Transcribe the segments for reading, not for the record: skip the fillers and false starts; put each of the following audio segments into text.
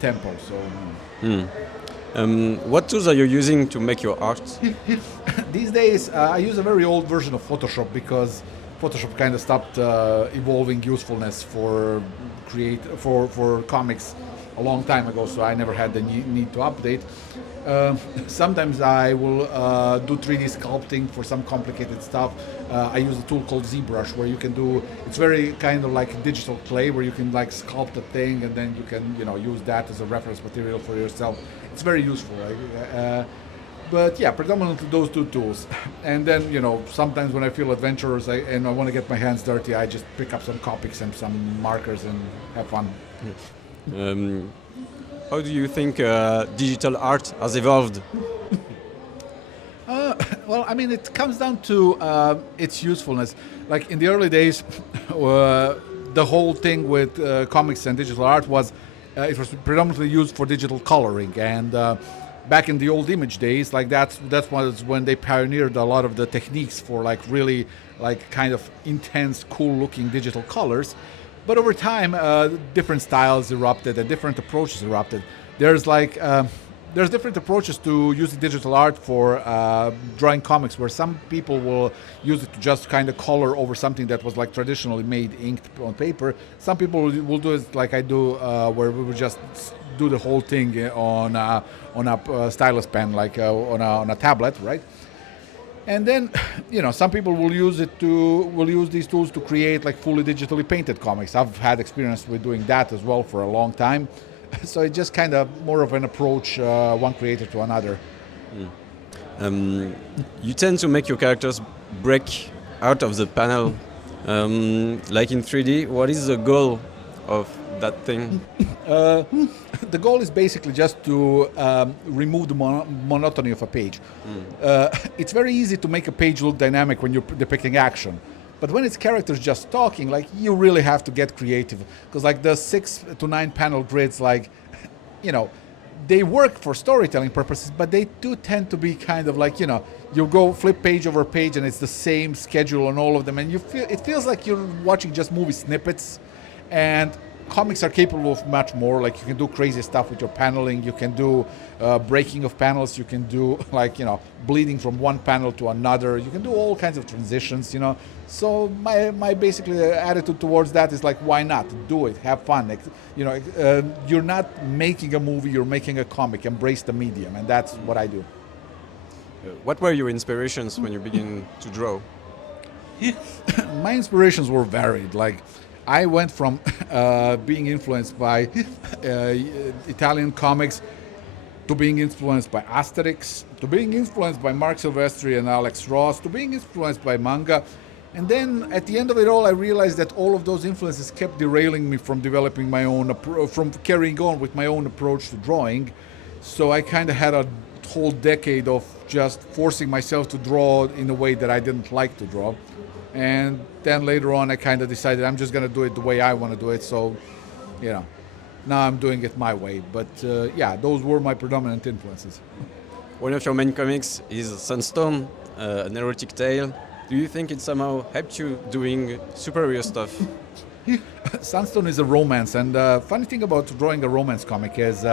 tempo. So. What tools are you using to make your art? These days, I use a very old version of Photoshop because Photoshop kind of stopped evolving usefulness for comics a long time ago, so I never had the need to update. Sometimes I will do 3D sculpting for some complicated stuff. I use a tool called ZBrush where you can do, it's very kind of like digital clay where you can like sculpt a thing and then you can use that as a reference material for yourself. It's very useful. But yeah, predominantly those two tools. And then, sometimes when I feel adventurous and I want to get my hands dirty, I just pick up some Copics and some markers and have fun. How do you think digital art has evolved? Well, I mean, it comes down to its usefulness. Like in the early days, the whole thing with comics and digital art was it was predominantly used for digital coloring. And back in the old image days, like that was when they pioneered a lot of the techniques for like really like kind of intense, cool-looking digital colors. But over time, different styles erupted and different approaches erupted. There's different approaches to using digital art for drawing comics, where some people will use it to just kind of color over something that was like traditionally made inked on paper. Some people will do it like I do, where we would just do the whole thing on a stylus pen, like on a tablet, right? And then, some people will use these tools to create like fully digitally painted comics. I've had experience with doing that as well for a long time. So it's just kind of more of an approach, one creator to another. You tend to make your characters break out of the panel, like in 3D. What is the goal of that thing? The goal is basically just to remove the monotony of a page. It's very easy to make a page look dynamic when you're depicting action. But when it's characters just talking, like you really have to get creative. Because like the 6 to 9 panel grids, like, they work for storytelling purposes, but they do tend to be kind of like, you go flip page over page and it's the same schedule on all of them. And it feels like you're watching just movie snippets. And comics are capable of much more. Like you can do crazy stuff with your paneling. You can do breaking of panels. You can do like, bleeding from one panel to another. You can do all kinds of transitions, So my basically attitude towards that is like, why not? Do it. Have fun. You're not making a movie. You're making a comic. Embrace the medium. And that's what I do. What were your inspirations when you began to draw? My inspirations were varied. Like, I went from being influenced by Italian comics to being influenced by Asterix, to being influenced by Mark Silvestri and Alex Ross, to being influenced by manga. And then at the end of it all, I realized that all of those influences kept derailing me from developing my own, from carrying on with my own approach to drawing. So I kind of had a whole decade of just forcing myself to draw in a way that I didn't like to draw. And then later on, I kind of decided I'm just going to do it the way I want to do it. So, now I'm doing it my way. But those were my predominant influences. One of your main comics is Sunstone, an erotic tale. Do you think it somehow helped you doing superhero stuff? Sunstone is a romance. And the funny thing about drawing a romance comic is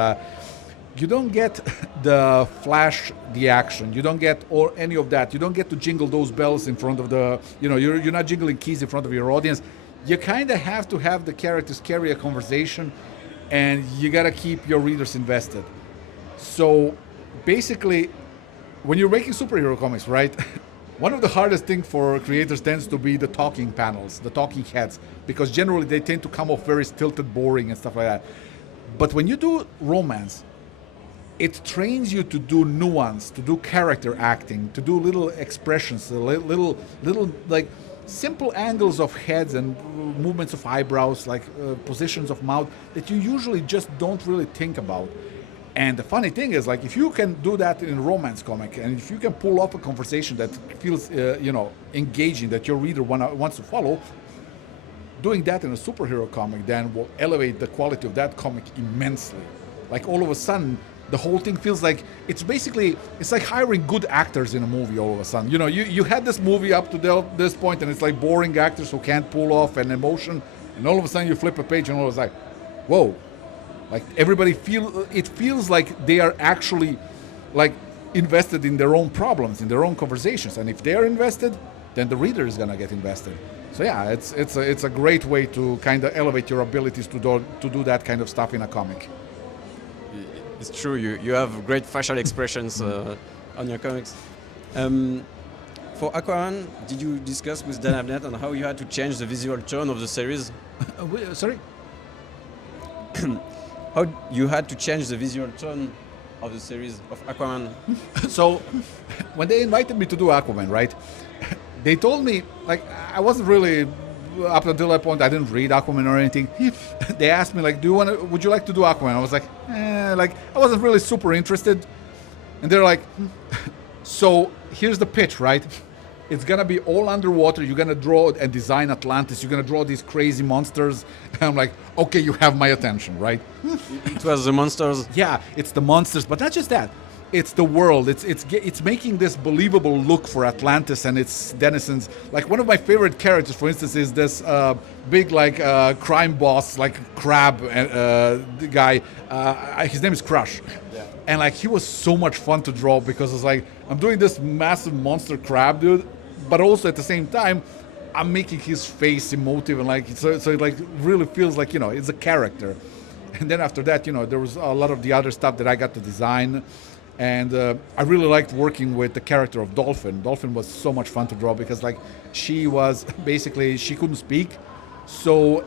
you don't get the flash, the action. You don't get any of that. You don't get to jingle those bells in front of you're not jingling keys in front of your audience. You kind of have to have the characters carry a conversation, and you got to keep your readers invested. So basically, when you're making superhero comics, right, one of the hardest things for creators tends to be the talking panels, the talking heads, because generally they tend to come off very stilted, boring, and stuff like that. But when you do romance, it trains you to do nuance, to do character acting, to do little expressions, little like simple angles of heads and movements of eyebrows, like positions of mouth that you usually just don't really think about. And the funny thing is, like, if you can do that in a romance comic, and if you can pull off a conversation that feels, engaging, that your reader wants to follow, doing that in a superhero comic then will elevate the quality of that comic immensely. Like, all of a sudden, the whole thing feels like it's like hiring good actors in a movie all of a sudden. You had this movie up to this point, and it's like boring actors who can't pull off an emotion, and all of a sudden you flip a page and all it's like, whoa. Like everybody feels like they are actually like invested in their own problems, in their own conversations, and if they are invested, then the reader is gonna get invested. So yeah, it's a great way to kind of elevate your abilities to do that kind of stuff in a comic. It's true. You have great facial expressions on your comics. For Aquaman, did you discuss with Dan Abnett on how you had to change the visual tone of the series? Sorry? How you had to change the visual tone of the series of Aquaman? So, when they invited me to do Aquaman, right? They told me, like, I wasn't really, up until that point, I didn't read Aquaman or anything. They asked me, like, would you like to do Aquaman? I was like, I wasn't really super interested. And they're like, so here's the pitch, right? It's gonna be all underwater. You're gonna draw and design Atlantis. You're gonna draw these crazy monsters. And I'm like, okay, you have my attention, right? It was the monsters. Yeah, it's the monsters, but not just that. It's the world. It's making this believable look for Atlantis and its denizens. Like one of my favorite characters, for instance, is this big crime boss, like crab guy. His name is Crush. Yeah. And like he was so much fun to draw because it's like I'm doing this massive monster crab dude, but also at the same time I'm making his face emotive and like so it like really feels like it's a character. And then after that there was a lot of the other stuff that I got to design. And I really liked working with the character of Dolphin. Dolphin was so much fun to draw because like she couldn't speak, so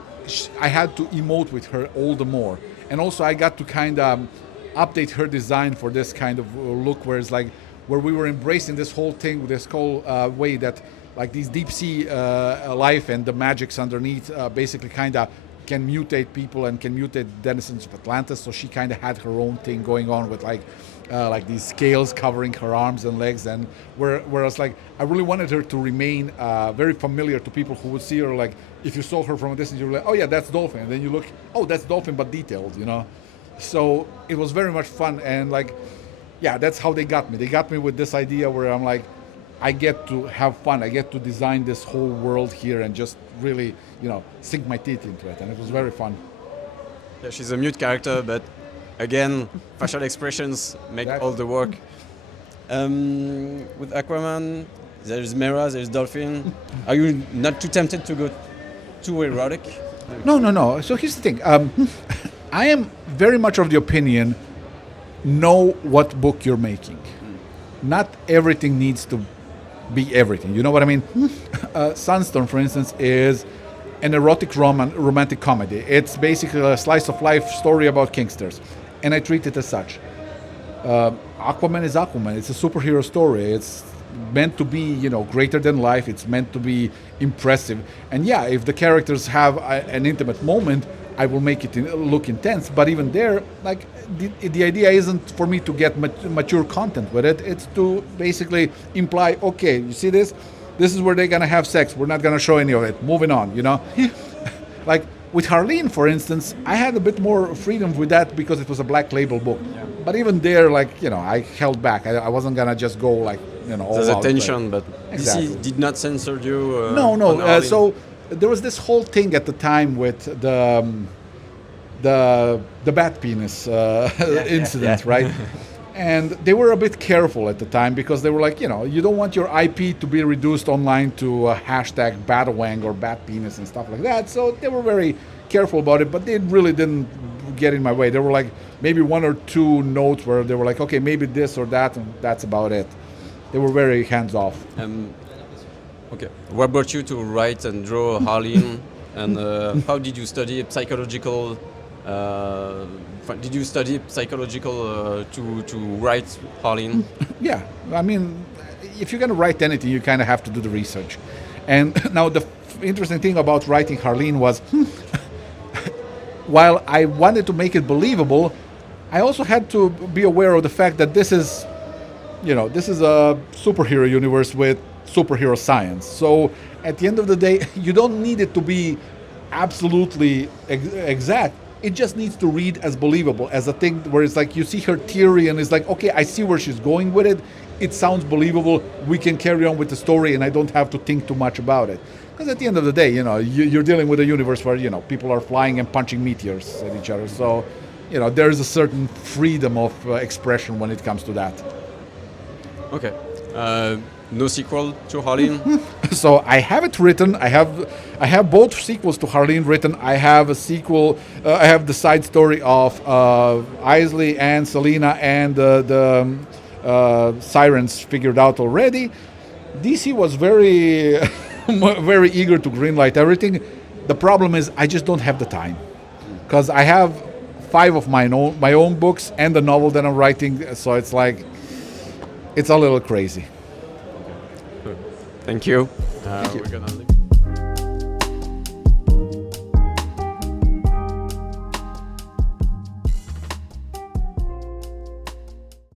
I had to emote with her all the more. And also I got to kind of update her design for this kind of look where it's like where we were embracing this whole thing, this whole way that like these deep sea life and the magics underneath basically kind of can mutate people and can mutate denizens of Atlantis. So she kind of had her own thing going on with like these scales covering her arms and legs, and whereas like I really wanted her to remain very familiar to people who would see her. Like if you saw her from a distance, you're like, oh yeah, that's Dolphin, and then you look, oh, that's Dolphin but detailed, So it was very much fun, and like, yeah, that's how they got me. They got me with this idea where I'm like, I get to have fun. I get to design this whole world here and just really, sink my teeth into it, and it was very fun. Yeah, she's a mute character, but again, facial expressions make all the work. With Aquaman, there's Mera, there's Dolphin. Are you not too tempted to go too erotic? No. So here's the thing. I am very much of the opinion, know what book you're making. Not everything needs to be everything. You know what I mean? Sunstone, for instance, is an erotic romantic comedy. It's basically a slice of life story about Kingsters, and I treat it as such. Aquaman is Aquaman. It's a superhero story. It's meant to be, greater than life. It's meant to be impressive. And yeah, if the characters have an intimate moment, I will make it look intense. But even there, like the idea isn't for me to get mature content with it. It's to basically imply, okay, you see this? This is where they're gonna have sex. We're not gonna show any of it. Moving on, Like with Harleen, for instance, I had a bit more freedom with that because it was a black label book. Yeah. But even there, I held back. I wasn't gonna just go all There's out. Attention, but exactly. DC did not censor you. No. So there was this whole thing at the time with the bat penis incident, right? And they were a bit careful at the time because they were like, you don't want your IP to be reduced online to a hashtag batawang or bat penis and stuff like that. So they were very careful about it, but they really didn't get in my way. There were like maybe one or two notes where they were like, okay, maybe this or that, and that's about it. They were very hands off. Okay. What brought you to write and draw Harleen? And how did you study psychological? Did you study psychological to write Harleen? Yeah, I mean, if you're going to write anything, you kind of have to do the research. And now the interesting thing about writing Harleen was, while I wanted to make it believable, I also had to be aware of the fact that this is a superhero universe with superhero science. So at the end of the day, you don't need it to be absolutely exact. It just needs to read as believable as a thing where it's like you see her theory and it's like, okay, I see where she's going with it. It sounds believable. We can carry on with the story and I don't have to think too much about it. Because at the end of the day, you're dealing with a universe where, people are flying and punching meteors at each other. So there's a certain freedom of expression when it comes to that. Okay. No sequel to Harleen? So I have it written. I have both sequels to Harleen written. I have a sequel. I have the side story of Isley and Selena and the Sirens figured out already. DC was very, very eager to greenlight everything. The problem is I just don't have the time, because I have 5 of my own books and the novel that I'm writing. So it's like, it's a little crazy. Thank you. Thank you. We're gonna leave.